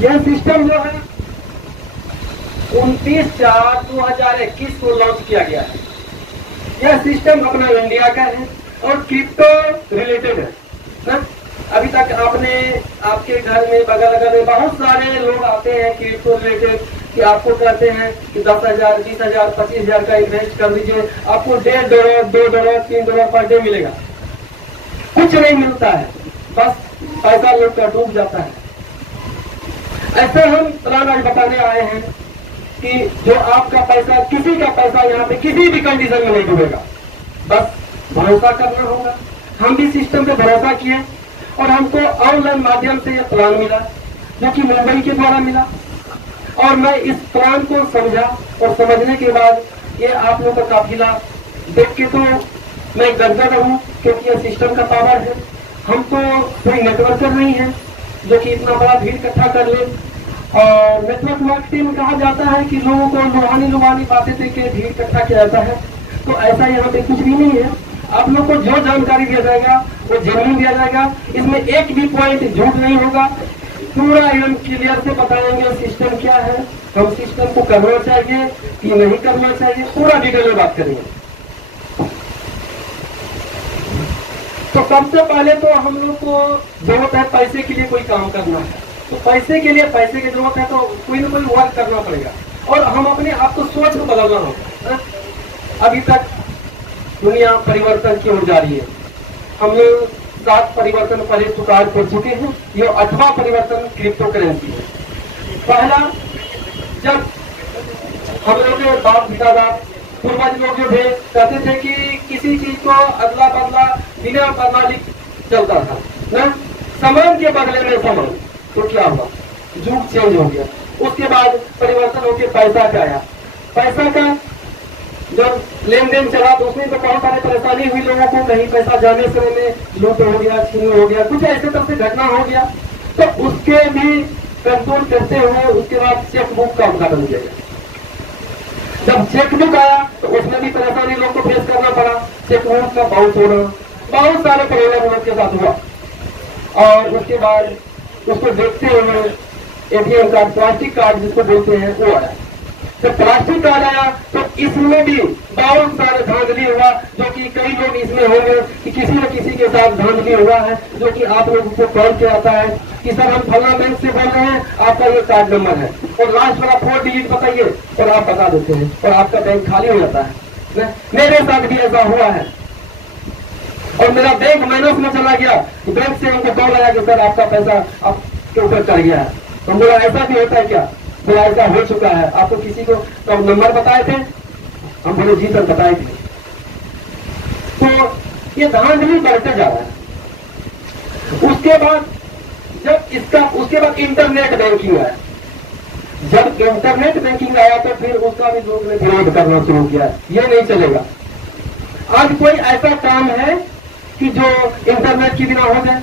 यह सिस्टम जो है 29/4/2021 को लॉन्च किया गया है। यह सिस्टम अपना इंडिया का है और क्रिप्टो रिलेटेड है ना। अभी तक आपके घर में बगल में बहुत सारे लोग आते हैं क्रिप्टो रिलेटेड कि आपको कहते हैं कि 10,000, 20,000, 25,000 का इन्वेस्ट कर दीजिए, आपको $1.5, $2, $3 पर डे मिलेगा। कुछ नहीं मिलता है, बस पैसा लोग का डूब जाता है। ऐसे हम प्लान आज बताने आए हैं कि जो आपका पैसा, किसी का पैसा यहाँ पे किसी भी कंडीशन में नहीं डूबेगा, बस भरोसा करना होगा। हम भी सिस्टम पे भरोसा किए और हमको ऑनलाइन माध्यम से यह प्लान मिला जो कि मुंबई के द्वारा मिला, और मैं इस प्लान को समझा और समझने के बाद ये आप लोगों का काफिला देख के तो मैं गदगद हूँ, क्योंकि यह सिस्टम का पावर है। हम तो कोई नेटवर्कर नहीं है जो कि इतना बड़ा भीड़ इकट्ठा कर ले। और नेटवर्क मार्केटिंग कहा जाता है कि लोगों को लुभानी बातें देके भीड़ इकट्ठा किया जाता है, तो ऐसा यहाँ पे कुछ भी नहीं है। आप लोग को जो जानकारी दिया जाएगा वो जेन्युइन दिया जाएगा, इसमें एक भी पॉइंट झूठ नहीं होगा। पूरा हम क्लियर से बताएंगे सिस्टम क्या है, हम सिस्टम को करना चाहिए कि नहीं करना चाहिए, पूरा डिटेल में बात करेंगे। तो सबसे पहले तो हम लोग को जरूरत है पैसे के लिए कोई काम करना है, तो पैसे के लिए पैसे की जरूरत है, तो कोई ना कोई वर्क करना पड़ेगा और हम अपने आप को सोच को बदलना होगा। अभी तक दुनिया परिवर्तन की ओर जा रही है, हम लोग 7 परिवर्तन पहले स्वीकार कर चुके हैं, ये 8वां परिवर्तन क्रिप्टो करेंसी है। पहला, जब हम लोग के बाप दादा पूर्वज लोग जो थे कहते थे कि किसी चीज को अदला बदला बिना प्रणाली चलता था ना, सामान के बदले में सामान, तो क्या हुआ, जुग चेंज हो गया। उसके बाद परिवर्तन होकर पैसा का आया। पैसा का जब लेन देन चला तो उसमें तो बहुत सारी परेशानी हुई लोगों को, कहीं पैसा जाने समय में लूट हो गया, छीन हो गया, कुछ ऐसे तरह से घटना हो गया, तो उसके भी कंट्रोल करते हुए उसके बाद चेकबुक का उद्घाटन किया गया। जब चेकबुक आया तो उसमें भी परेशानी लोग को फेस करना पड़ा, चेकबुक का बाउंस होना, बहुत सारे प्रॉब्लम लोग के साथ हुआ। और उसके बाद उसको देखते हुए एटीएम कार्ड, प्लास्टिक कार्ड जिसको बोलते हैं, वो आया। जब प्लास्टिक कार्ड आया तो इसमें भी बहुत सारे धांधली हुआ, जो कि कई लोग इसमें होंगे कि किसी न किसी के साथ धांधली हुआ है, जो कि आप लोगों को कॉल किया जाता है कि सर हम फला बैंक से बोल रहे हैं, आपका ये कार्ड नंबर है और लास्ट वाला 4 डिजिट बताइए, और आप बता देते हैं और आपका बैंक खाली हो जाता है। मेरे साथ भी ऐसा हुआ है और मेरा बैंक माइनस में चला गया, बैंक से हमको कॉल आया कि सर आपका पैसा आपके ऊपर चढ़ गया है। तो मेरा ऐसा भी होता है क्या? मेरा ऐसा हो चुका है। आपको किसी को तो नंबर बताए थे? हम बोले जी सर बताए थे। तो ये धांधली बढ़ते जा रहा है। उसके बाद इंटरनेट बैंकिंग आया। जब इंटरनेट बैंकिंग आया तो फिर उसका भी लोग ने विरोध करना शुरू किया, ये नहीं चलेगा। आज कोई ऐसा काम है कि जो इंटरनेट के बिना हो जाए?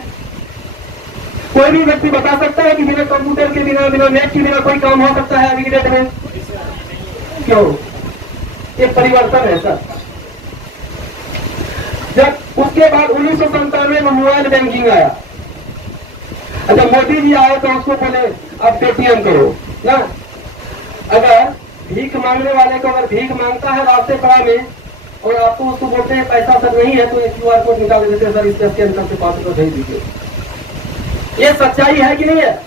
कोई भी व्यक्ति बता सकता है कि बिना कंप्यूटर के बिना नेट के बिना कोई काम हो सकता है अभी की डेट में? क्यों? ये परिवर्तन है सर। जब उसके बाद 1997 में मोबाइल बैंकिंग आया, जब मोदी जी आए तो उसको बोले अब पेटीएम करो ना। अगर भीख मांगने वाले को अगर भीख मांगता है रास्ते पड़ा में और आपको उसको बोलते हैं पैसा सर नहीं है, तो QR कोड निकाल देते हैं, सर इस स्कैन करके 5 रुपये भेज दीजिए। ये सच्चाई है कि नहीं है?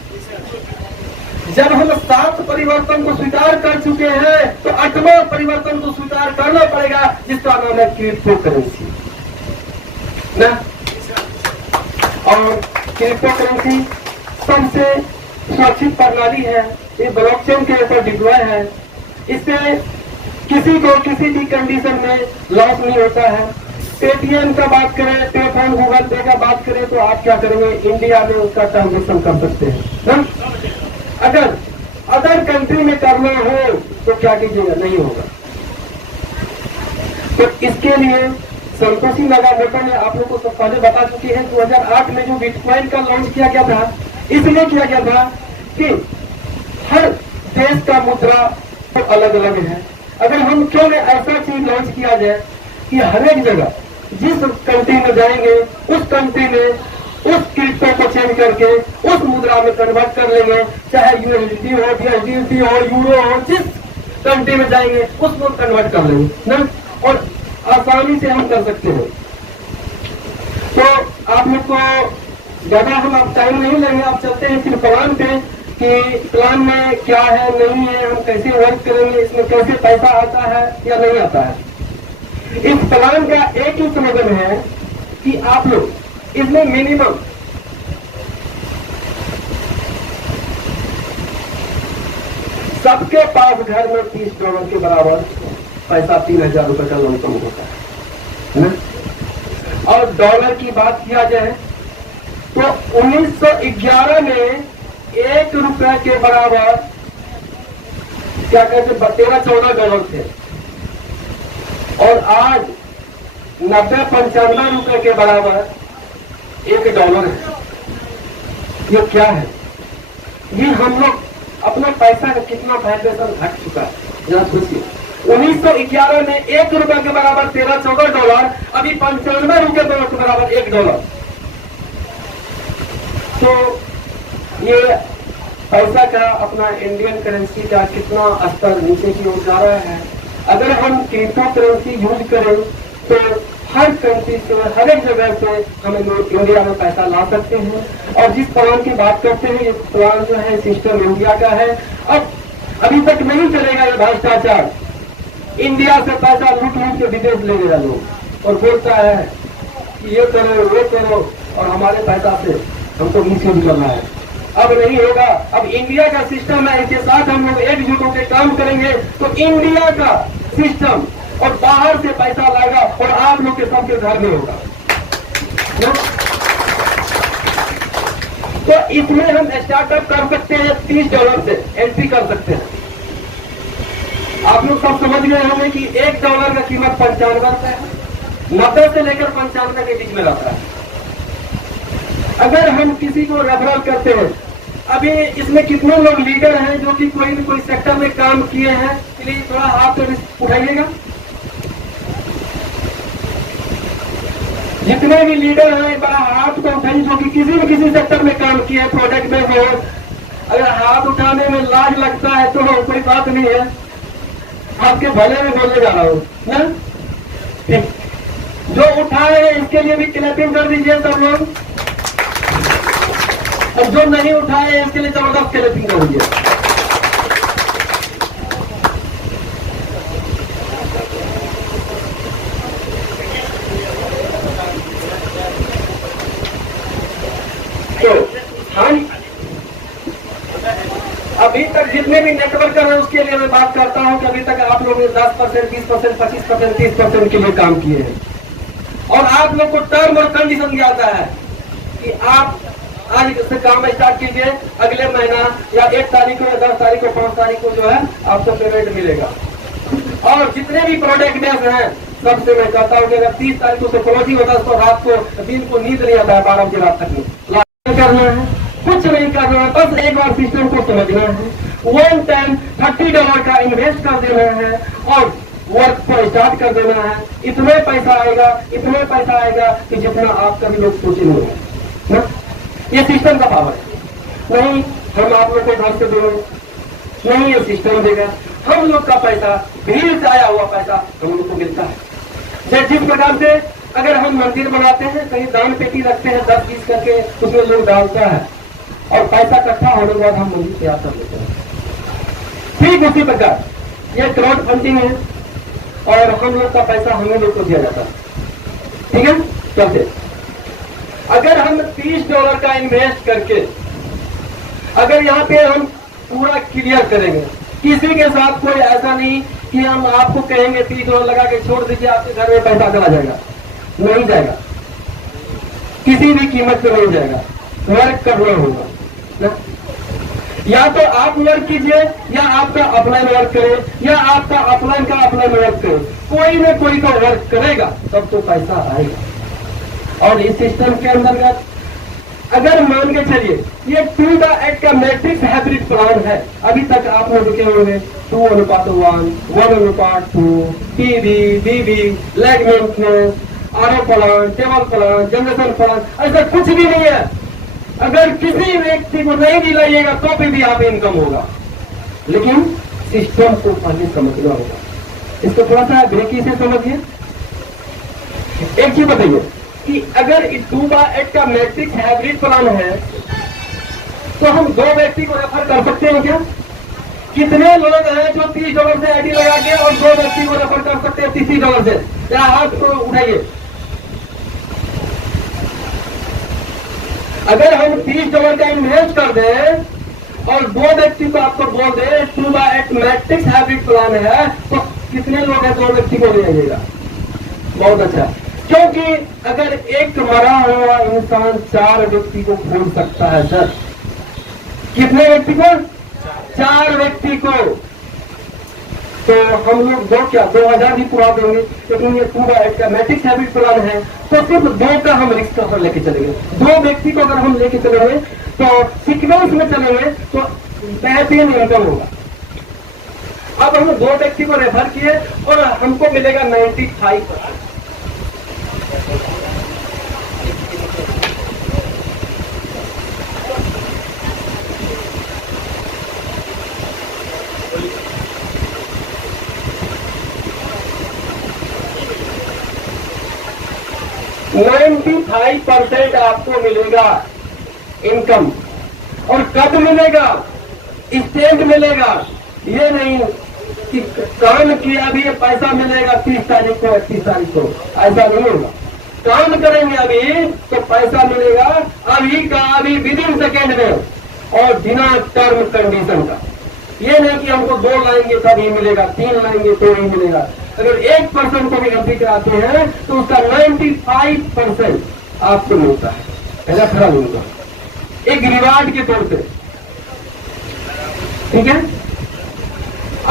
जब हम 7 परिवर्तन को स्वीकार कर चुके हैं तो 8वां परिवर्तन को स्वीकार करना पड़ेगा, जिसका नाम है क्रिप्टो करेंसी ना। और क्रिप्टो करेंसी सबसे सुरक्षित प्रणाली है, ये ब्लॉकचेन के ऊपर डिप्लॉय है। इससे किसी को किसी भी कंडीशन में लॉस नहीं होता है। पेटीएम का बात करें, पे फोन, गूगल पे का बात करें, तो आप क्या करेंगे? इंडिया में उसका ट्रांजेक्शन कर सकते हैं ना। अगर अदर कंट्री में करना हो तो क्या कीजिएगा? नहीं होगा। तो इसके लिए संतोषी नगामोटा ने आप लोगों को पहले बता चुकी है, 2008 में जो बिटकॉइन का लॉन्च किया गया था, इसलिए किया गया था कि हर देश का मुद्रा तो अलग अलग है। अगर हम क्यों न ऐसा चीज लॉन्च किया जाए कि हर एक जगह जिस कंट्री में जाएंगे उस कंट्री में उस क्रिप्टो को चेंज करके उस मुद्रा में कन्वर्ट कर लेंगे, चाहे यूएसडी हो, बीएसडी हो, यूरो हो, जिस कंट्री में जाएंगे उसको कन्वर्ट कर लेंगे ना, और आसानी से हम कर सकते हैं। तो आप लोग को ज्यादा हम आप टाइम नहीं लेंगे, आप चलते हैं फिर प्लान पे कि प्लान में क्या है नहीं है, हम कैसे वर्क करेंगे, इसमें कैसे पैसा आता है या नहीं आता है। इस प्लान का एक ही स्लोगन है कि आप लोग इसमें मिनिमम सबके पास घर में $30 के बराबर पैसा, 3,000 रुपए का लमसम होता है ना? और डॉलर की बात किया जाए तो 1911 में $1 के बराबर क्या कहते हैं, 13-14 थे, और आज 90-95 रुपए के बराबर $1 है। ये क्या है? ये हम लोग अपना पैसा का कितना वैल्यूएशन घट चुका है, जरा सोचिए। 1911 में $1 के बराबर $13-14, अभी $95 के बराबर $1। तो ये पैसा का, अपना इंडियन करेंसी का कितना स्तर नीचे की ओर जा रहा है। अगर हम क्रिप्टो करेंसी यूज करें तो हर कंट्री से, हर एक जगह से हम इंडिया में पैसा ला सकते हैं। और जिस प्लान की बात करते हैं, ये प्लान जो है सिस्टम इंडिया का है। अब अभी तक नहीं चलेगा ये भ्रष्टाचार। इंडिया से पैसा लूट लूट के विदेश ले गया लोग, और बोलता है कि ये करो वो करो, और हमारे पैसा से हमको मिसयूज करना है। अब नहीं होगा। अब इंडिया का सिस्टम है, इसके साथ हम लोग एकजुट होकर काम करेंगे तो इंडिया का सिस्टम और बाहर से पैसा लाएगा और आप लोग के सबके घर में होगा। तो इसमें हम स्टार्टअप कर सकते हैं, $30 से एंट्री कर सकते हैं। आप लोग सब समझ गए होंगे कि $1 का कीमत 95 रुपए है, 90 से लेकर 95 के बीच में रहता है। अगर हम किसी को रेफरल करते हैं, अभी इसमें कितने लोग लीडर हैं जो कि कोई न कोई सेक्टर में काम किए हैं, प्लीज थोड़ा हाथ उठाइएगा। जितने भी लीडर हैं बड़ा हाथ को उठाइए जो कि किसी न किसी सेक्टर में काम किए हैं, प्रोडक्ट में हो। अगर हाथ उठाने में लाज लगता है तो कोई बात नहीं है, आपके भले में बोलने जा रहा हूं ना। ठीक, जो उठाए हैं इसके लिए भी क्लैपिंग कर दीजिए सब लोग, और जो नहीं उठाए हैं इसके लिए जबरदस्त क्लैपिंग कर दीजिए। तो हम अभी तक जितने भी नेटवर्कर हैं उसके लिए मैं बात करता हूं कि अभी तक आप लोगों ने 10%, 20%, 25%, 30% के लिए काम किए हैं, और आप लोग को टर्म और कंडीशन दिया जाता है कि आप आज से काम स्टार्ट कीजिए, अगले महीना या 1 तारीख को या 10 तारीख को 5 तारीख को जो है आपको पेमेंट मिलेगा। और जितने भी प्रोडक्ट बेस हैं सबसे मैं कहता हूँ कि अगर 30 तारीख को क्लोजिंग होता है तो रात को दिन को नींद नहीं आता है, 12 बजे रात तक में करना है, कुछ नहीं करना है, बस एक बार सिस्टम को समझना है। वन टाइम $30 का इन्वेस्ट कर देना है और वर्क को स्टार्ट कर देना है। इतने पैसा आएगा, इतने पैसा आएगा कि जितना आप कभी लोग सोचे नहीं। ये सिस्टम का पावर है। नहीं हम आप लोग को घर से देंगे, नहीं ये सिस्टम देगा। हम लोग का पैसा, भीड़ से आया हुआ पैसा हम लोग को मिलता है। जिस प्रकार से अगर हम मंदिर बनाते हैं, कहीं दान पेटी रखते हैं 10-20 करके, उसमें लोग डालता है और पैसा इकट्ठा होने के बाद हम मंदिर तैयार कर लेते हैं। ठीक उसी प्रकार ये क्राउड फंडिंग है और हम लोग का पैसा हमें लोग को दिया जाता है। ठीक है, चलते अगर हम $30 का इन्वेस्ट करके अगर यहाँ पे हम पूरा क्लियर करेंगे, किसी के साथ कोई ऐसा नहीं कि हम आपको कहेंगे $30 लगा के छोड़ दीजिए, आपके घर में पैसा चला जाएगा, नहीं जाएगा, किसी भी कीमत पे नहीं जाएगा। वर्क करना होगा ना? या तो आप वर्क कीजिए या आपका अपलाइन वर्क करे या आपका अपलाइन का अपलाइन वर्क करे, कोई ना कोई तो वर्क करेगा तब तो पैसा आएगा। और इस सिस्टम के अंतर्गत अगर मान के चलिए ये 2:8 का मैट्रिक्स हाइब्रिड प्लान है, अभी तक आप लोग रुके होंगे 2:1, 1:2, PV, BV, lag maintenance RO plant, table plant, generation plant, ऐसा कुछ भी नहीं है। अगर किसी व्यक्ति को नहीं दिलाइएगा तो भी आप इनकम होगा, लेकिन सिस्टम को पहले समझना होगा। इसको थोड़ा सा ब्रेकी से समझिए। एक चीज बताइए कि अगर 2/8 का मैट्रिक्स हाइब्रिड प्लान है तो हम 2 व्यक्ति को रेफर कर सकते हैं क्या? कितने लोग हैं जो $30 से आईडी लगा के और 2 व्यक्ति को रेफर कर सकते हैं $30 से? या हाथ को उठाइए। अगर हम $30 का इन्वेस्ट कर दें और 2 व्यक्ति को आपको बोल दे 2/8 मैट्रिक्स हाइब्रिड प्लान है, तो कितने लोग हैं 2 व्यक्ति को ले आइएगा? बहुत अच्छा। क्योंकि अगर एक मरा हुआ इंसान 4 व्यक्ति को खोल सकता है सर। कितने व्यक्ति को? 4 व्यक्ति को। तो हम लोग 2000 भी पूरा देंगे, लेकिन ये 2/8 का मैट्रिक्स हाइब्रिड प्लान है तो सिर्फ 2 का हम रिस्क पर लेके चलेंगे। 2 व्यक्ति को अगर हम लेके चलेंगे तो सीक्वेंस में चलेंगे तो बेहतरीन इनकम होगा। अब हम 2 व्यक्ति को रेफर किए और हमको मिलेगा 95%। %95 आपको मिलेगा इनकम। और कब मिलेगा? इंस्टेंट मिलेगा। ये नहीं कि काम किया अभी ये पैसा मिलेगा 30 तारीख को 31 तारीख को, ऐसा नहीं होगा। काम करेंगे अभी तो पैसा मिलेगा अभी का अभी विदिन सेकेंड में और बिना टर्म कंडीशन का। ये नहीं कि हमको 2 लाएंगे तभी मिलेगा, 3 लाएंगे तो ही मिलेगा। अगर 1% को भी गलती कराते हैं तो उसका 95% आपको मिलता है, ऐसा खरा मिलता है एक रिवार्ड के तौर पे। ठीक है।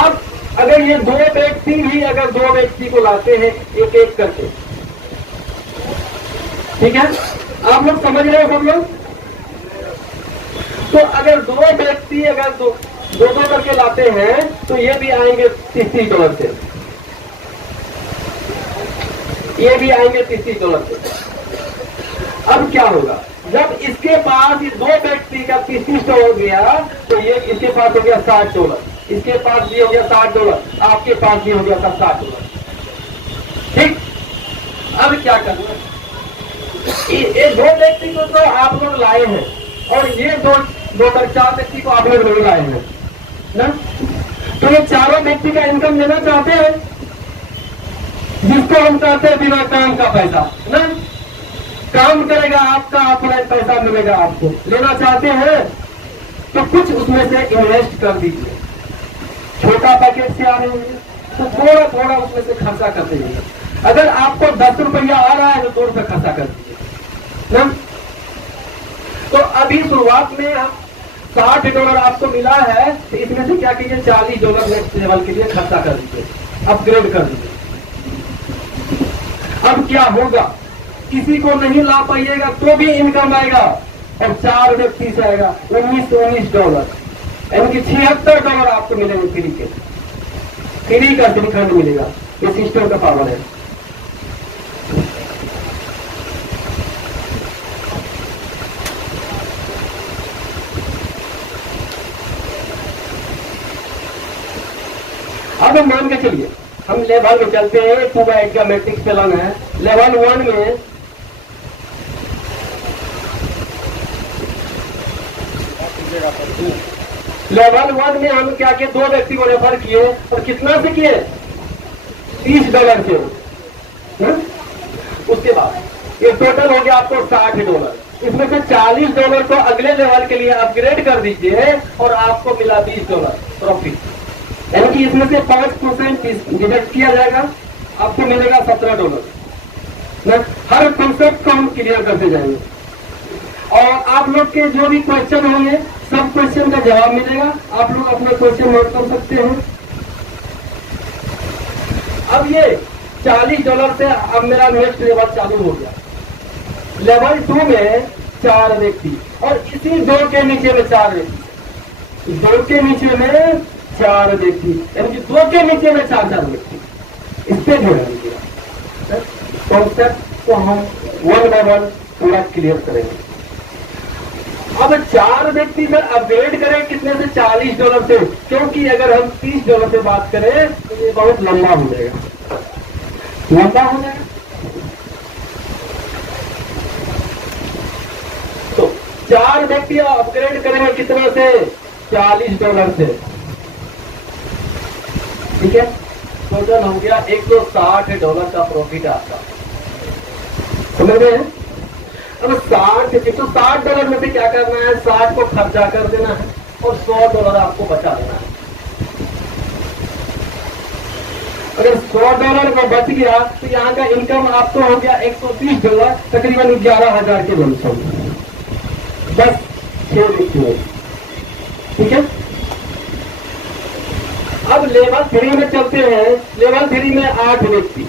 अब अगर ये 2 व्यक्ति भी अगर 2 व्यक्ति को लाते हैं एक एक करके, ठीक है, आप लोग समझ रहे हो सब लोग? तो अगर 2 व्यक्ति अगर 2 करके लाते हैं तो ये भी आएंगे $30 से, ये भी आएंगे $30 से। अब क्या होगा? जब इसके पास ये 2 व्यक्ति का $30 हो गया तो ये इसके पास हो गया $60, इसके पास भी हो गया $60, आपके पास भी हो गया था $60। ठीक। अब क्या करना? ये 2 व्यक्ति को तो आप लोग लाए हैं और ये 4 व्यक्ति को आप लोग नहीं लाए हैं ना। तो ये 4 व्यक्ति का इनकम लेना चाहते हैं, जिसको हम चाहते हैं बिना काम का पैसा ना। काम करेगा आपका, अपना पैसा मिलेगा आपको। लेना चाहते हैं तो कुछ उसमें से इन्वेस्ट कर दीजिए। छोटा पैकेट से आ रहे हैं तो थोड़ा थोड़ा उसमें से खर्चा कर दीजिए। अगर आपको 10 रुपया आ रहा है तो 2 रुपये खर्चा कर दीजिए ना। तो अभी शुरुआत में $60 आपको मिला है तो इसमें से क्या कीजिए $40 नेक्स्ट लेवल के लिए खर्चा कर दीजिए, अपग्रेड कर दीजिए। अब क्या होगा? किसी को नहीं ला पाइएगा तो भी इनकम आएगा और 4 व्यक्ति से आएगा $19 यानी कि $76 आपको मिलेंगे फ्री के। फ्री का श्रीखंड मिलेगा। ये सिस्टम का पावर है। अब हम मान के चलिए हम लेवल में चलते हैं। 2/8 का मैट्रिक्स प्लान है। लेवल 1 में हम क्या किए? 2 व्यक्ति को रेफर किए और कितना से किए? $30 से। उसके बाद ये टोटल हो गया आपको $60। इसमें से $40 को अगले लेवल के लिए अपग्रेड कर दीजिए और आपको मिला $20 प्रॉफिट। यानी कि इसमें से 5% डिडक्ट किया जाएगा, आपको मिलेगा $17। हर कॉन्सेप्ट को हम क्लियर करते जाएंगे और आप लोग के जो भी क्वेश्चन होंगे सब क्वेश्चन का जवाब मिलेगा। आप लोग अपने क्वेश्चन नोट कर सकते हैं। अब ये $40 से अब मेरा नेक्स्ट लेवल चालू हो गया। लेवल 2 में 4 व्यक्ति और इसी 2 के नीचे में 4 व्यक्ति, 2 के नीचे में 4 व्यक्ति, यानी कि 2 के नीचे में 4 व्यक्ति। इस पे ध्यान दीजिएगा। कॉन्सेप्ट तो हम वन बाय वन पूरा क्लियर करेंगे। अब 4 व्यक्ति में अपग्रेड करें कितने से, $40 से, क्योंकि अगर हम $30 से बात करें तो ये बहुत लंबा हो जाएगा, लंबा हो जाएगा। तो 4 व्यक्ति अपग्रेड करेंगे कितने से, $40 से, ठीक है। टोटल हो गया $160 का प्रॉफिट आपका, समझ रहे हैं। अब $160 में से क्या करना है, 60 को खर्चा कर देना है और $100 आपको बचा देना है। अगर $100 का बच गया तो यहाँ का इनकम आपको हो गया $130, तकरीबन 11,000 के लमसम, बस 6 व्यक्ति, ठीक है। अब लेवल 3 में चलते हैं। लेवल 3 में 8 व्यक्ति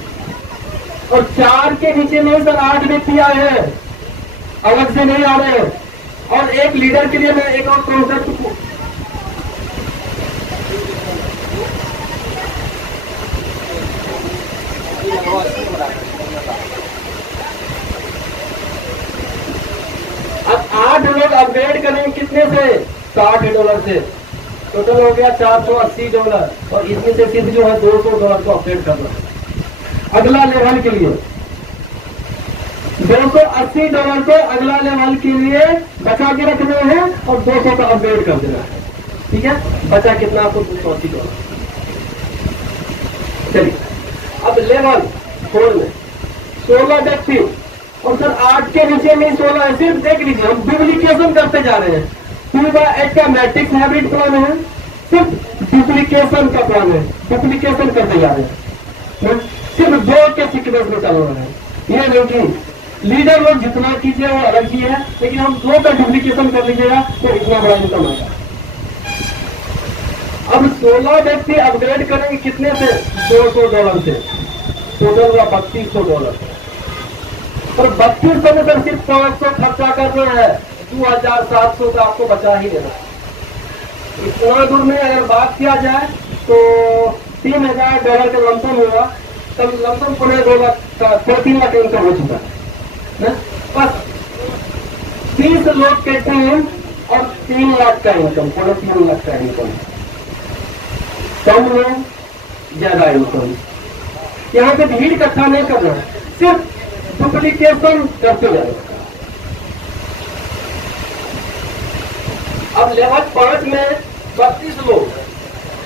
और 4 के नीचे नहीं सर, 8 व्यक्ति आए हैं, अलग से नहीं आ रहे हैं। और एक लीडर के लिए मैं एक और कॉन्सेप्ट अब 8 लोग अपग्रेड करेंगे कितने से, $60 से, टोटल हो गया $480 और इसमें से सिर्फ जो है $200 को अपग्रेड करना है। अगला लेवल के लिए $280 को अगला लेवल के लिए बचा के रखना है और 200 का अपग्रेड कर देना है, ठीक है। बचा कितना आपको, $280। चलिए अब लेवल 4 में 16 व्यक्ति और सर 8 के नीचे में 16 है। सिर्फ देख लीजिए, हम डुप्लीकेशन करते जा रहे हैं। 2/8 का मैट्रिक्स हैबिट प्लान है, सिर्फ डुप्लीकेशन का प्लान है, डुप्लीकेशन करते जा रहे हैं, सिर्फ 2 के सीक्वेंस में चल रहा है। ये नहीं कि लीडर लोग जितना कीजिए वो अलग चीज है, लेकिन हम 2 का डुप्लीकेशन कर लीजिएगा तो इतना बड़ा इनकम आएगा। अब 16 व्यक्ति अपग्रेड करेंगे कितने से, $200 से, टोटल हुआ $3200 और 3200 में सर सिर्फ 500 खर्चा करना है, 2700 का आपको बचा ही देना। इतना दूर में अगर बात किया जाए तो $3000 का लमसम होगा, तब लमसम पौने 2 लाख का 3 लाख इनकम हो चुका है। बस 30 लोग के टीम और 3 लाख का इनकम, पौने 3 लाख का इनकम, कम में ज्यादा इनकम। यहाँ पे भीड़ इकट्ठा नहीं करना है, सिर्फ डुप्लीकेशन करते जाए। अब लेवल 5 में 32 लोग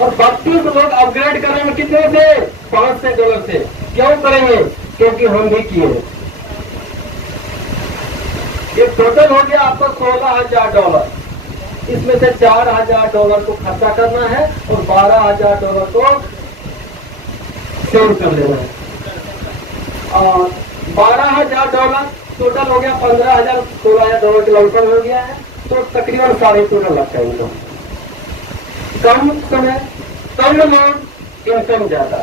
और 32 लोग अपग्रेड करेंगे कितने से, $500 से। क्यों करेंगे, क्योंकि हम भी किए। ये टोटल हो गया आपको $16,000। इसमें से $4,000 को खर्चा करना है और $12,000 को सेव कर लेना है। और $12,000 टोटल हो गया, $15,000 $16,000 के लमसम हो गया है, तो तकरीबन 13.5 लाख का इनकम। कम समय कम लोग, इनकम ज्यादा।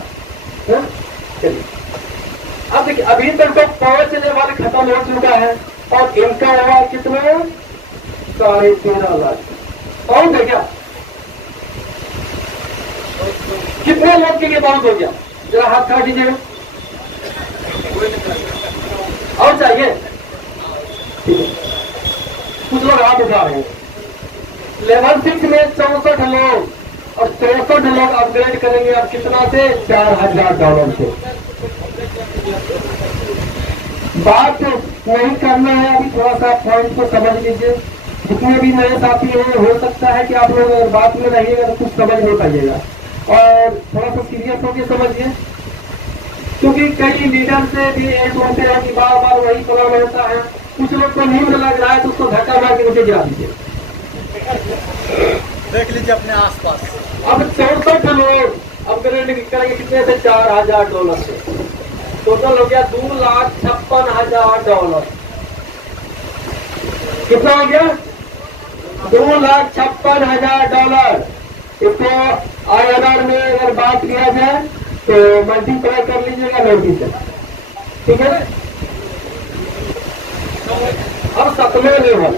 चलिए अब देखिए, अभी तक तो 5 लेवल खत्म हो चुका है और इनकम हुआ कितना, 13.5 लाख। कौन है क्या, कितने लोग के लिए बहुत हो गया, जरा हाथ खा दीजिएगा। और चाहिए, कुछ लोग हाथ उठा रहे हैं। लेवल 6 में 64 लोग और 64 लोग अपग्रेड करेंगे अब कितना से, $4,000 से। बात नहीं करना है अभी, थोड़ा सा पॉइंट को समझ लीजिए। जितने भी नए साथी हैं, हो सकता है कि आप लोग अगर बात में रहिएगा तो कुछ समझ नहीं पाइएगा, और थोड़ा सा सीरियस होकर समझिए, क्योंकि कई लीडर से भी ये सुनते हैं कि बार बार वही प्लान होता है। कुछ लोग को नींद लग रहा है तो उसको धक्का मार के नीचे गिरा दीजिए। देख लीजिए अपने आसपास। अब 64 लोग अपग्रेड करेंगे कितने से, $4,000 से। टोटल हो गया $2,56,000। कितना हो गया, $2,56,000। इसको INR में अगर बात किया जाए तो मल्टीप्लाई कर लीजिएगा 90 से, ठीक है ना। अब 7वें लेवल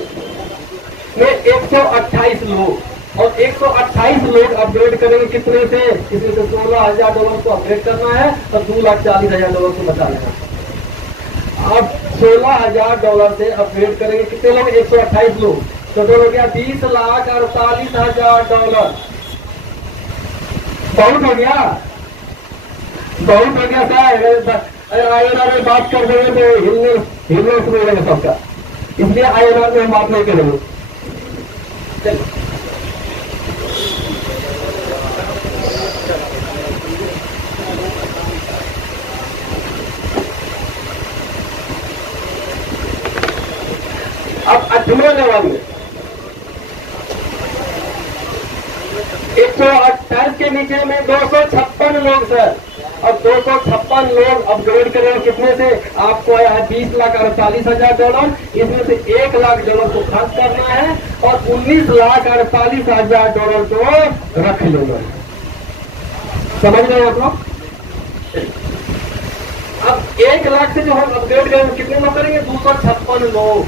में 128 लोग और 128 लोग अपग्रेड करेंगे कितने से, इसमें से $16,000 को अपग्रेड करना है और $2,40,000 को बचा लेना। अब $16,000 से अपग्रेड करेंगे। कितने लोग? 128 लोग। तो हो गया $20,48,000। बहुत हो गया, बहुत हो गया सर। INR में बात कर देंगे तो हिलने शुरू हो जाएगा सबका, इसलिए INR में हम बात नहीं करेंगे। चलिए अब 8वें लेवल में 128 के नीचे में 256 लोग सर। अब 256 लोग अपग्रेड करेंगे। कितने से? आपको आया है $20,48,000। इसमें से $1,00,000 को खर्च करना है और $19,48,000 को रख लेना है। समझ रहे हैं आप लोग? अब 1,00,000 से जो हम अपग्रेड करेंगे कितने लोग करेंगे? 256 लोग।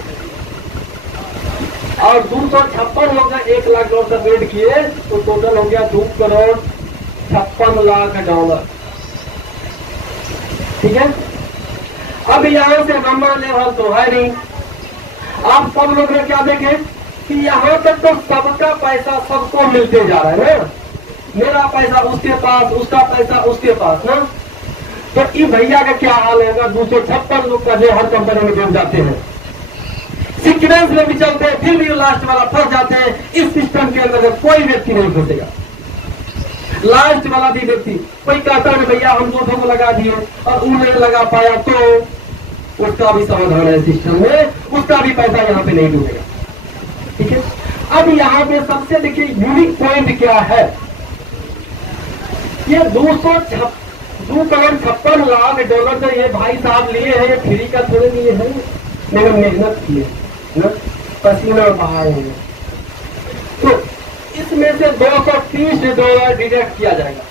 और 256 लोग $1,00,000 का अपग्रेड किए तो टोटल हो गया $2,56,00,000। ठीक है। अब यहां से नंबर लेवल तो है नहीं। आप सब लोग ने क्या देखे कि यहां तक तो सबका पैसा सबको मिलते जा रहा है ना। मेरा पैसा उसके पास, उसका पैसा उसके पास ना। तो इस भैया का क्या हाल होगा? 256 लोग का जो हर कंपनी में जुड़ जाते हैं, सीक्वेंस में भी चलते हैं, फिर भी लास्ट वाला फंस जाते हैं। इस सिस्टम के अंदर कोई व्यक्ति नहीं फंसेगा। लास्ट वाला भी व्यक्ति कोई कहता है भैया हम 2 को लगा दिए और वो नहीं लगा पाया तो उसका भी समाधान है सिस्टम में, उसका भी पैसा यहाँ पे नहीं डूबेगा। ठीक है। अब यहाँ पे सबसे देखिए यूनिक पॉइंट क्या है? ये $2,56,00,000 जो ये भाई साहब लिए हैं, ये फ्री का थोड़े लिए हैं, लेकिन मेहनत किए ना, पसीना बहाए हैं। तो इसमें से $230 डिडक्ट किया जाएगा।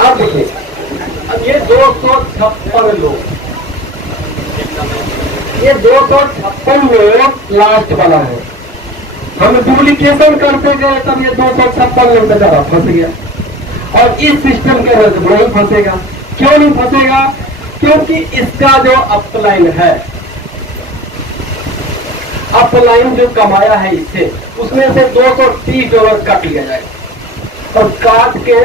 अब देखिए, अब ये 256 लोग, ये 256 लोग लास्ट वाला है। हम डुप्लीकेशन करते गए तब ये 256 लोग बेचारा फंस गया। और इस सिस्टम के अंदर नहीं फंसेगा। क्यों नहीं फंसेगा? क्योंकि इसका जो अपलाइन है, अपलाइन जो कमाया है इससे, उसमें से $230 काट लिया जाएगा और काट के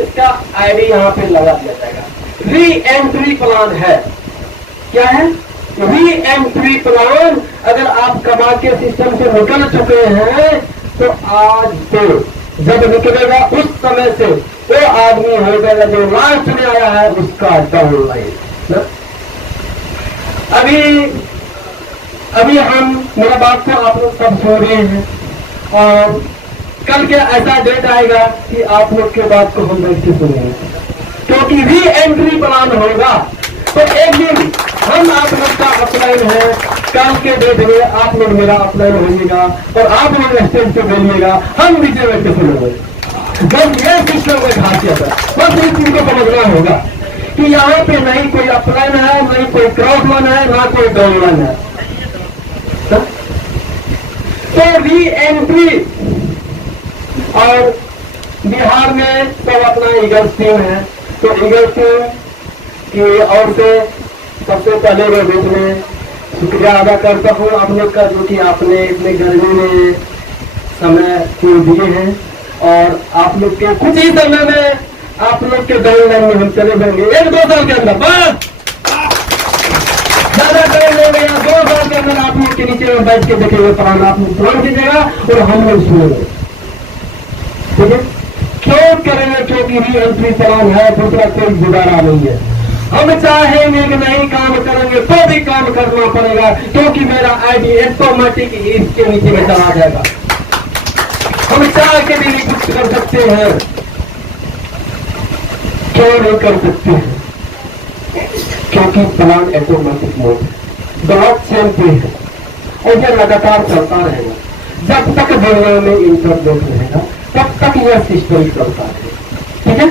इसका आईडी यहाँ पे लगा दिया जाएगा। री एंट्री प्लान है। क्या है? Re entry plan. अगर आप कमा के सिस्टम से निकल चुके हैं तो आज से जब निकलेगा उस समय से वो आदमी हो जाएगा जो लास्ट में आया है उसका डाउनलाइन। अभी हम मेरा बात को आप लोग सब सुन रहे हैं और कल के ऐसा डेट आएगा कि आप लोग के बात को हम वैसे सुनेंगे, क्योंकि री एंट्री प्लान होगा। तो एक दिन हम आप लोग का अपलाइन है, कल के डेट में आप लोग मेरा अपलाइन होइएगा और आप लोग स्टेज पे बोलिएगा, हम नीचे बैठ के सुनेंगे। बस ये सिस्टम का खासियत है। बस इस चीज को समझना होगा कि यहाँ पे नहीं कोई अपलाइन है, नहीं कोई क्रॉसलाइन है, ना कोई डाउनलाइन है। तो री एंट्री और बिहार में सब अपना ईगल टीम है। तो ईगल टीम की ओर से सबसे पहले मैं बीच में शुक्रिया अदा करता हूँ आप लोग का, जो कि आपने इतने गर्मी में समय दिए हैं और आप लोग के कुछ ही समय में आप लोग के डाउनलाइन में हम चले जाएंगे 1-2 साल के अंदर। बस ज्यादा टाइम हो गया, 2 साल के अंदर आप लोग के नीचे में बैठ के देखेंगे प्लान, आप लोग प्लान कीजिएगा और हम लोग सुनेंगे। ठीक है। क्यों करेंगे? क्योंकि री एंट्री प्लान है, दूसरा कोई गुजारा नहीं है। हम चाहेंगे कि नहीं काम करेंगे तो भी काम करना पड़ेगा, क्योंकि मेरा आईडी ऑटोमेटिक इसके नीचे में चला जाएगा। हम चाह के भी नहीं कुछ कर सकते हैं। क्यों नहीं कर सकते हैं? क्योंकि प्लान ऑटोमेटिक मोड ब्लॉकचेन पे है और यह लगातार चलता रहेगा। जब तक दुनिया में इंटरनेट रहेगा तब तक यह सिस्टम चलता है। ठीक है।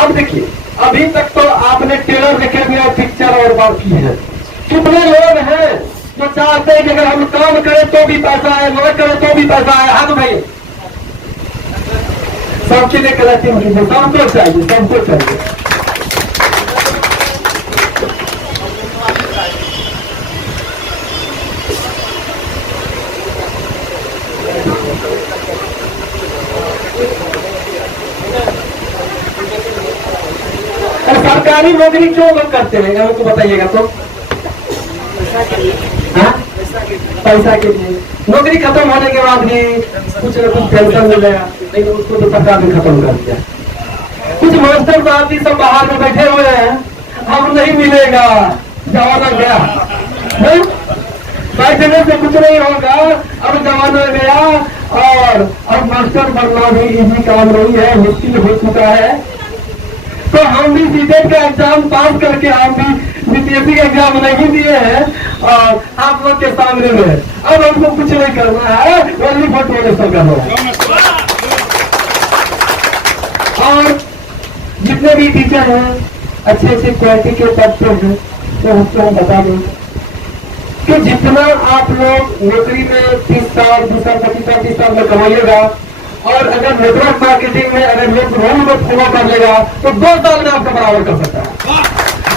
अब देखिए, अभी तक तो आपने ट्रेलर देखे हुए पिक्चर और बाकी है। कितने लोग हैं जो चाहते हैं कि अगर हम काम करें तो भी पैसा आए, ना करें तो भी पैसा आए। हाँ तो भाई सबके लिए कलेक्टिव कीजिए, सबको चाहिए, सबको चाहिए। सरकारी नौकरी क्यों लोग करते हैं, हमको बताइएगा तो। पैसा के लिए। नौकरी खत्म होने के बाद भी कुछ न कुछ पेंशन मिलेगा, नहीं तो उसको तो सरकार ने खत्म कर दिया। कुछ मास्टर साहब भी सब बाहर में बैठे हुए हैं, अब नहीं मिलेगा, जमाना गया। बैठने से कुछ नहीं होगा, अब जमाना गया। और अब मास्टर बनना भी इजी काम नहीं है, मुश्किल हो चुका है। तो हम भी सीटेट का एग्जाम पास करके हम भी बीपीएससी का एग्जाम नहीं दिए हैं और आप लोग के सामने में अब हमको कुछ नहीं करना है, ओनली फॉर डोनेशन करना है। और जितने भी टीचर हैं अच्छे अच्छे क्वालिटी के पद पे हैं, तो हमको हम बता दें कि जितना आप लोग नौकरी में 30 साल 20 साल 25 साल 30 साल में कमाइएगा, और अगर नेटवर्क मार्केटिंग में अगर लोग रूल में फॉलो कर लेगा तो 2 साल में आपका बराबर कर सकता है।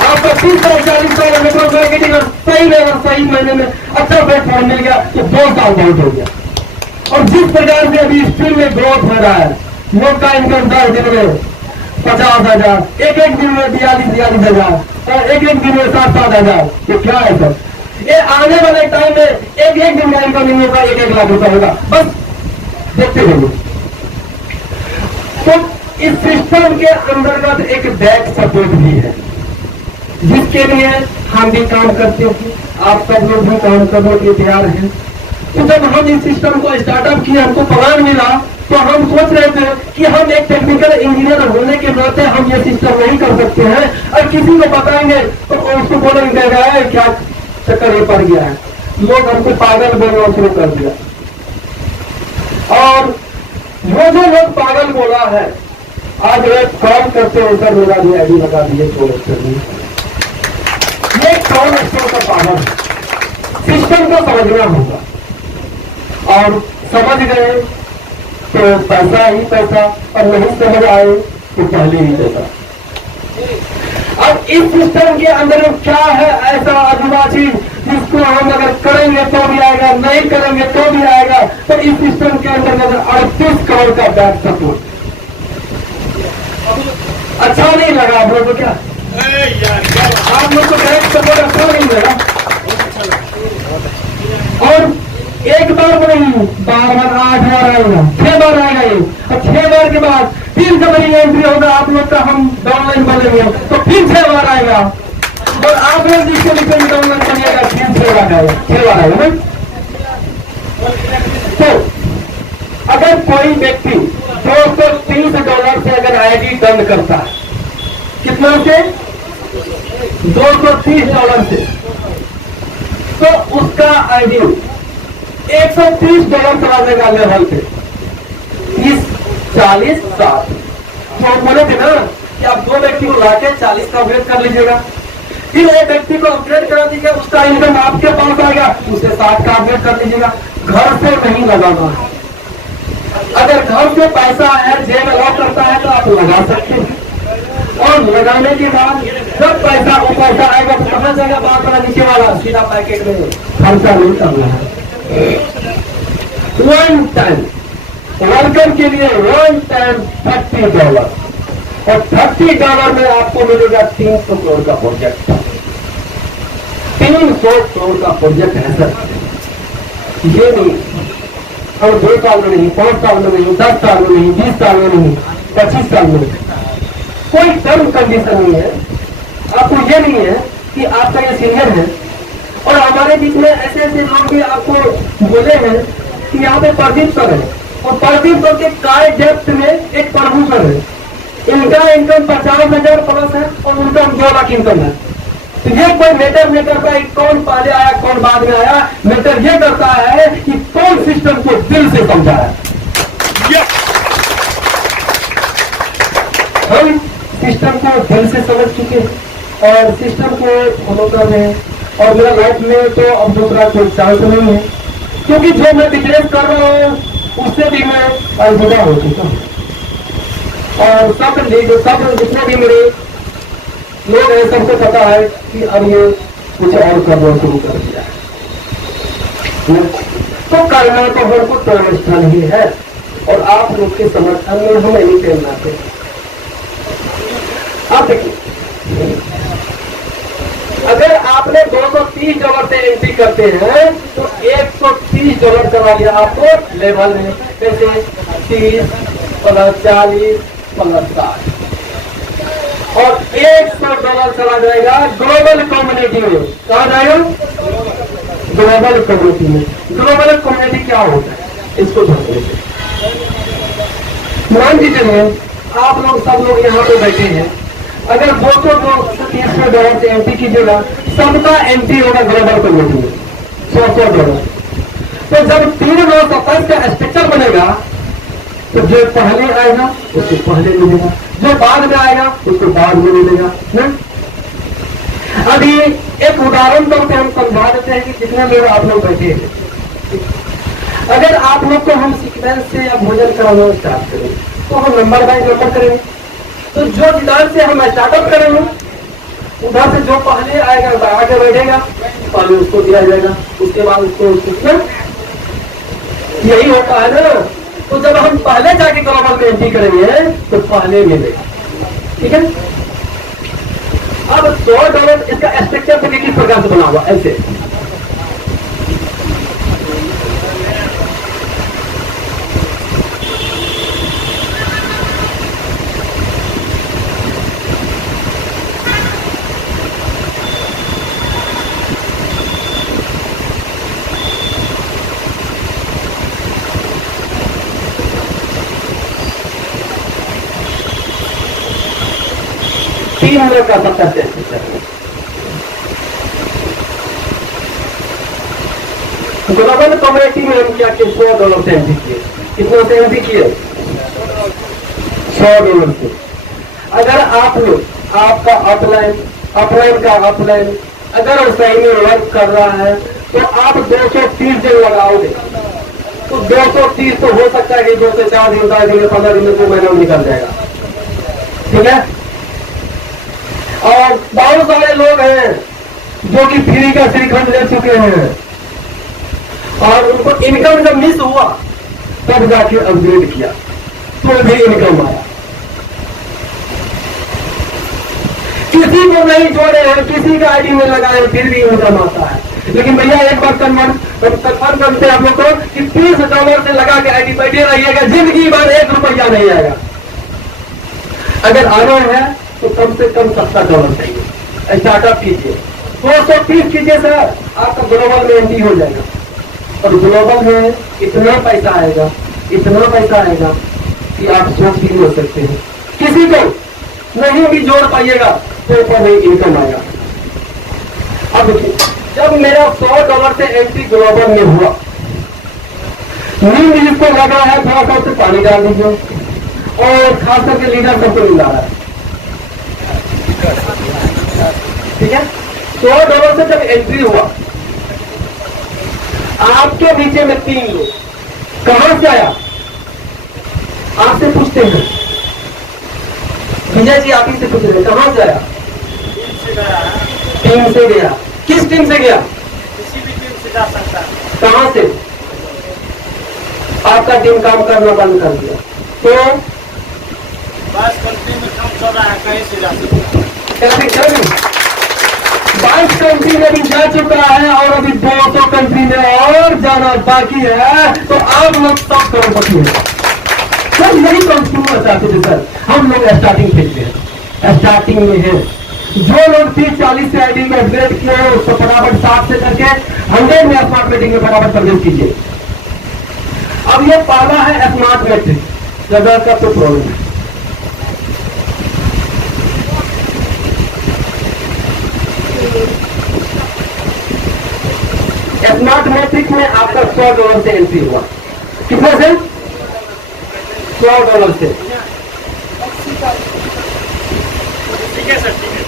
आपका 30 साल 40 साल नेटवर्क मार्केटिंग और सही में अगर सही महीने में अच्छा प्लेटफॉर्म मिल गया तो 2 साल बहुत हो गया। और जिस प्रकार से अभी स्ट्रीम में ग्रोथ हो रहा है, लोग का इनकम 10 दिन में 50,000, एक दिन में 42,000 और एक दिन में 7,000, ये क्या है सर? ये आने वाले टाइम में एक दिन का इनकम नहीं होगा, 1 लाख रुपया होगा, बस देखते रहिए। तो इस सिस्टम के अंतर्गत एक बैक सपोर्ट भी है, जिसके लिए हम भी काम करते हैं, आप सब लोग भी काम करने के तैयार हैं। तो जब हम इस सिस्टम को स्टार्टअप किए, हमको प्लान मिला, तो हम सोच रहे थे कि हम एक टेक्निकल इंजीनियर होने के नाते हम ये सिस्टम नहीं कर सकते हैं, और किसी को बताएंगे तो उसको बोलेंगे क्या चक्कर ये पड़ गया है, लोग हमको पागल बोलना शुरू कर दिया। और जो लोग पागल बोला है, आज वे कॉल करते हैं सर मेरा भी आईडी लगा दिए, ये कौन स्टोर का पागल है? सिस्टम को समझना होगा, और समझ गए तो पैसा ही पैसा, और नहीं समझ आए तो पहले ही पैसा। अब इस सिस्टम के अंदर क्या है ऐसा अधूरा चीज जिसको हम अगर करेंगे तो भी आएगा, नहीं करेंगे तो भी आएगा? तो इस सिस्टम के अंदर 38 करोड़ का बैक सपोर्ट। अच्छा नहीं लगा आप लोग को? क्या आप लोग को बैक सपोर्ट अच्छा नहीं लगा? और एक बार नहीं, बार 8 बार आएगा, 6 बार आएगा ये, और 6 बार के बाद 3 कंपनी एंट्री होगा आप लोग का, हम डाउनलाइन बनेंगे तो फिर 6 बार आएगा, और आप लोग जिसके नीचे में डाउनलाइन बनिएगा फिर 6 बार आएगा ना। तो अगर कोई व्यक्ति $230 से अगर आईडी डन करता है, कितना से? $230 से, तो उसका आईडी $130 चला देगा लेवल पे। 30, 40, 60। तो हम बोले थे ना कि आप 2 व्यक्ति को लाके 40 का अपग्रेड कर लीजिएगा, फिर एक व्यक्ति को अपग्रेड करा दीजिएगा, उसका इनकम आपके पास आएगा, उसे 60 का अपग्रेड कर लीजिएगा। घर से नहीं लगाना है। अगर घर से पैसा है, जेब अलाउ करता है तो आप लगा सकते हैं, और लगाने के बाद जब पैसा वो पैसा आएगा तो कहाँ जाएगा? बात वाला नीचे वाला सीधा पैकेट में खर्चा नहीं करना है। 1 टाइम वर्कर के लिए 1 टाइम $30, और $30 में आपको मिलेगा 300 करोड़ का प्रोजेक्ट। 300 करोड़ का प्रोजेक्ट है सर, ये नहीं और 2 साल में नहीं, 5 साल में नहीं, 10 साल में नहीं, 20 साल में नहीं, 25 साल में नहीं। कोई टर्म कंडीशन नहीं है। आपको ये नहीं है कि आपका ये सीनियर है, और हमारे बीच में ऐसे ऐसे लोग भी आपको बोले हैं कि यहाँ पे प्रदीप सर है, और प्रदीप सर के काय डेप्थ में एक प्रभु सर है, इनका इनकम 50,000 प्लस है और उनका 2 लाख इनकम है। तो ये कोई मैटर नहीं करता है कौन पहले आया कौन बाद में आया, मैटर ये करता है कि कौन सिस्टम को दिल से समझा है। हम सिस्टम को दिल से समझ चुके हैं और सिस्टम को फॉलो कर रहे हैं, और मेरा लाइफ में तो अब दूसरा कोई चांस नहीं है, क्योंकि जो मैं बिजनेस कर रहा हूँ उससे भी मैं अलविदा हो चुका हूँ। और सब जितने भी मेरे लोग हैं सबको पता है कि अब ये कुछ और करना शुरू कर दिया है। तो करना तो हमको प्रतिष्ठान ही है और आप लोग के समर्थन में हम एनी टाइम लाते हैं। आप देखिए, अगर आपने $230 से एंट्री करते हैं तो $130 करवा लिया आपको लेवल में, कैसे 30 + 40 + 60 और $100 चला जाएगा ग्लोबल कम्युनिटी में। कहा जाएगा ग्लोबल कम्युनिटी में। ग्लोबल कम्युनिटी क्या होता है इसको समझ लेते। मान लीजिए आप लोग सब लोग यहाँ पे बैठे हैं, अगर $230 से एंट्री कीजिएगा, सबका एंट्री होगा ग्लोबल कम्युनिटी में $100। तो जब 3,927 का स्ट्रक्चर बनेगा तो जो पहले आएगा उसको पहले मिलेगा, जो बाद में आएगा उसको बाद में मिलेगा ना। अभी एक उदाहरण तौर पे हम समझा देते हैं कि जितने लोग आप लोग बैठे हैं, अगर आप लोग को हम सीक्वेंस से या भोजन कराना स्टार्ट करें तो हम नंबर बाय नंबर करेंगे। तो जो जिधर से हम स्टार्टअप करेंगे उधर से जो पहले आएगा आगे बैठेगा, पहले उसको दिया जाएगा, उसके बाद उसको यही होता है ना। तो जब हम पहले जाके ग्लोबल में एंट्री करेंगे तो पहले मिलेगा, ठीक है। अब $100 इसका स्ट्रक्चर देखिए किस प्रकार से बना हुआ, ऐसे $3 का 70 से ग्लोबल कम्युनिटी में हम क्या किए, $100 से एंट्री किए। कितना से एंट्री किए, $100 से। अगर आप लोग आपका अपलाइन का अपलाइन अगर सही में वर्क कर रहा है तो आप 230 दिन लगाओगे तो 230 तो हो सकता है कि 2 से 4 दिन, 10 दिन, 15 दिन, 2 महीना निकल जाएगा, ठीक है। और बहुत सारे लोग हैं जो कि फ्री का श्रीखंड ले चुके हैं और उनको इनकम जब मिस हुआ तब जाके अपग्रेड किया तो भी इनकम आया। किसी को नहीं जोड़े हैं, किसी का आईडी में लगाए फिर भी इनकम आता है। लेकिन भैया एक बार कन्फर्म करते हैं आप लोग को कि $30 से लगा के आईडी बैठे रहिएगा, जिंदगी भर $1 नहीं आएगा। अगर आना है तो कम से कम $70 चाहिए। स्टार्टअप कीजिए, 230 कीजिए सर, आपका ग्लोबल में एंट्री हो जाएगा। और ग्लोबल में इतना पैसा आएगा कि आप सोच भी नहीं सकते हैं। किसी को नहीं भी जोड़ पाइएगा तो ऊपर नहीं इनकम आएगा। अब देखिए, जब मेरा $100 से एंट्री ग्लोबल में हुआ, नींद जिसको लगा है थोड़ा सा उसे पानी डाल दीजिए और खास करके लीडर सबको मिला रहा है, ठीक है। $100 से जब एंट्री हुआ, आपके नीचे में 3 लोग, कहां से आया आपसे पूछते हैं, विजय जी आप ही से पूछ रहे हैं कहां से आया? टीम से गया। किस टीम से गया? किसी भी टीम से जा सकता है। कहां से? आपका टीम काम करना बंद कर दिया तो बस कंपनी में काम चल रहा है, कहीं से जा सकता है। 22 कंट्री में भी जा चुका है और अभी 200 कंट्री में और जाना बाकी है। तो आप लोग सब करोड़पति हैं सर, यही कंट्रोल चाहते थे सर। हम लोग स्टार्टिंग फेज में स्टार्टिंग में है। जो लोग 30-40 से आईडी में अपग्रेड किए हैं उसको फटाफट 60 से करके 100 में स्मार्ट मीटिंग में फटाफट प्रवेश कीजिए। अब ये पहला है स्मार्ट मैट्रिक्स, जगह का तो प्रॉब्लम है। स्मार्ट मैट्रिक्स में आपका $100 से एंट्री हुआ। कितने से? $100 से। ठीक है सर, ठीक है।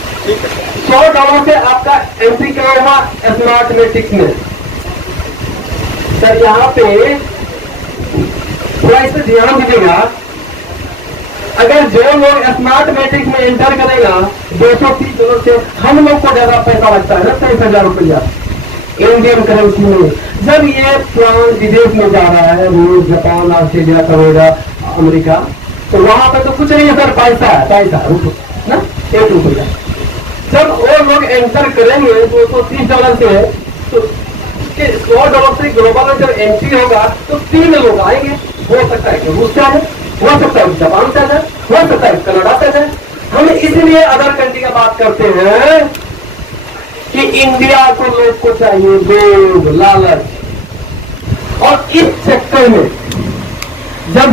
$100 से आपका एंट्री क्या हुआ स्मार्ट मैट्रिक्स में? सर यहाँ पे थोड़ा इस पर ध्यान दीजिएगा। अगर जो लोग स्मार्ट मैट्रिक में एंटर करेगा 230 से हम लोग को ज्यादा पैसा लगता है ना, 23,000 रुपया इंडियन करेंसी में। जब ये प्लान विदेश में जा रहा है, रूस, जापान, ऑस्ट्रेलिया, कनाडा, अमेरिका, तो वहां पर तो कुछ नहीं है सर, पैसा है, पैसा ना, ₹1। जब वो लोग एंटर करेंगे $230 से, तो $100 से ग्लोबल में जब एंट्री होगा तो 3 लोग आएंगे। हो सकता है कि रूस से आए, हो सकता है जापान से आ जाए, हो सकता है कनाडा से आ जाए। हम इसलिए अदर कंट्री का बात करते हैं कि इंडिया को लोग को चाहिए लोग लालच। और इस चक्कर में जब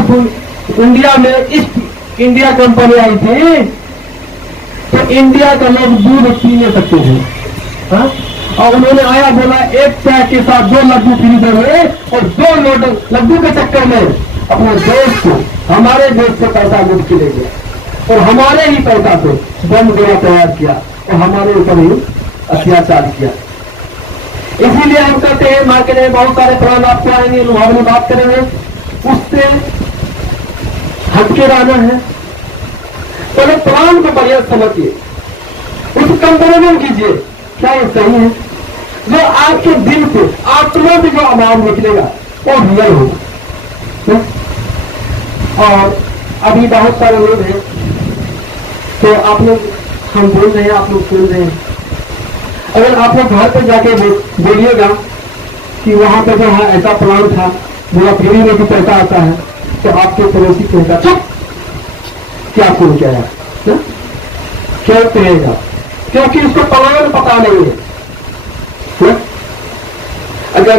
इंडिया में ईस्ट इंडिया कंपनी आई थी तो इंडिया का लोग दूध पी नहीं सकते थे, हाँ? और उन्होंने आया बोला एक चाय के साथ 2 लड्डू फ्री देंगे, और 2 लड्डू के चक्कर में अपने देश को, हमारे देश से पैसा लूट के ले गया और हमारे ही पैसा से बम गोला तैयार किया और हमारे ऊपर ही अत्याचार किया। इसीलिए हम कहते हैं मार्केट में बहुत सारे प्लान आपको आएंगे, लुहार में बात करेंगे, उससे हटके रहना है। पहले प्लान को बढ़िया समझिए, उस कंपेरिजन कीजिए क्या ये सही है, जो आपके दिल से आत्मा से जो अमाउंट निकलेगा वो रियल होगा। और अभी बहुत सारे लोग हैं, तो आप लोग, हम बोल रहे हैं, आप लोग सुन रहे हैं, अगर आप लोग घर पर जाके बोलिएगा कि वहां पर जो है ऐसा प्लान था, बोला फ्री में भी पैसा आता है, तो आपके पड़ोसी कहेगा चुप, क्या सुन क्या है ना? क्या कहेगा, क्योंकि उसको प्लान पता नहीं है ना? अगर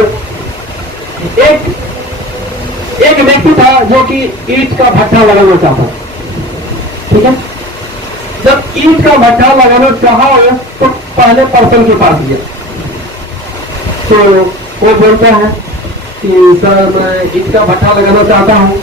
एक व्यक्ति था जो कि ईंट का भट्ठा लगाना चाहता, ठीक है, जब ईंट का भट्ठा लगाना चाहा तो पहले पर्सन के पास गया, तो वो बोलता है कि सर मैं ईंट का भट्ठा लगाना चाहता हूं,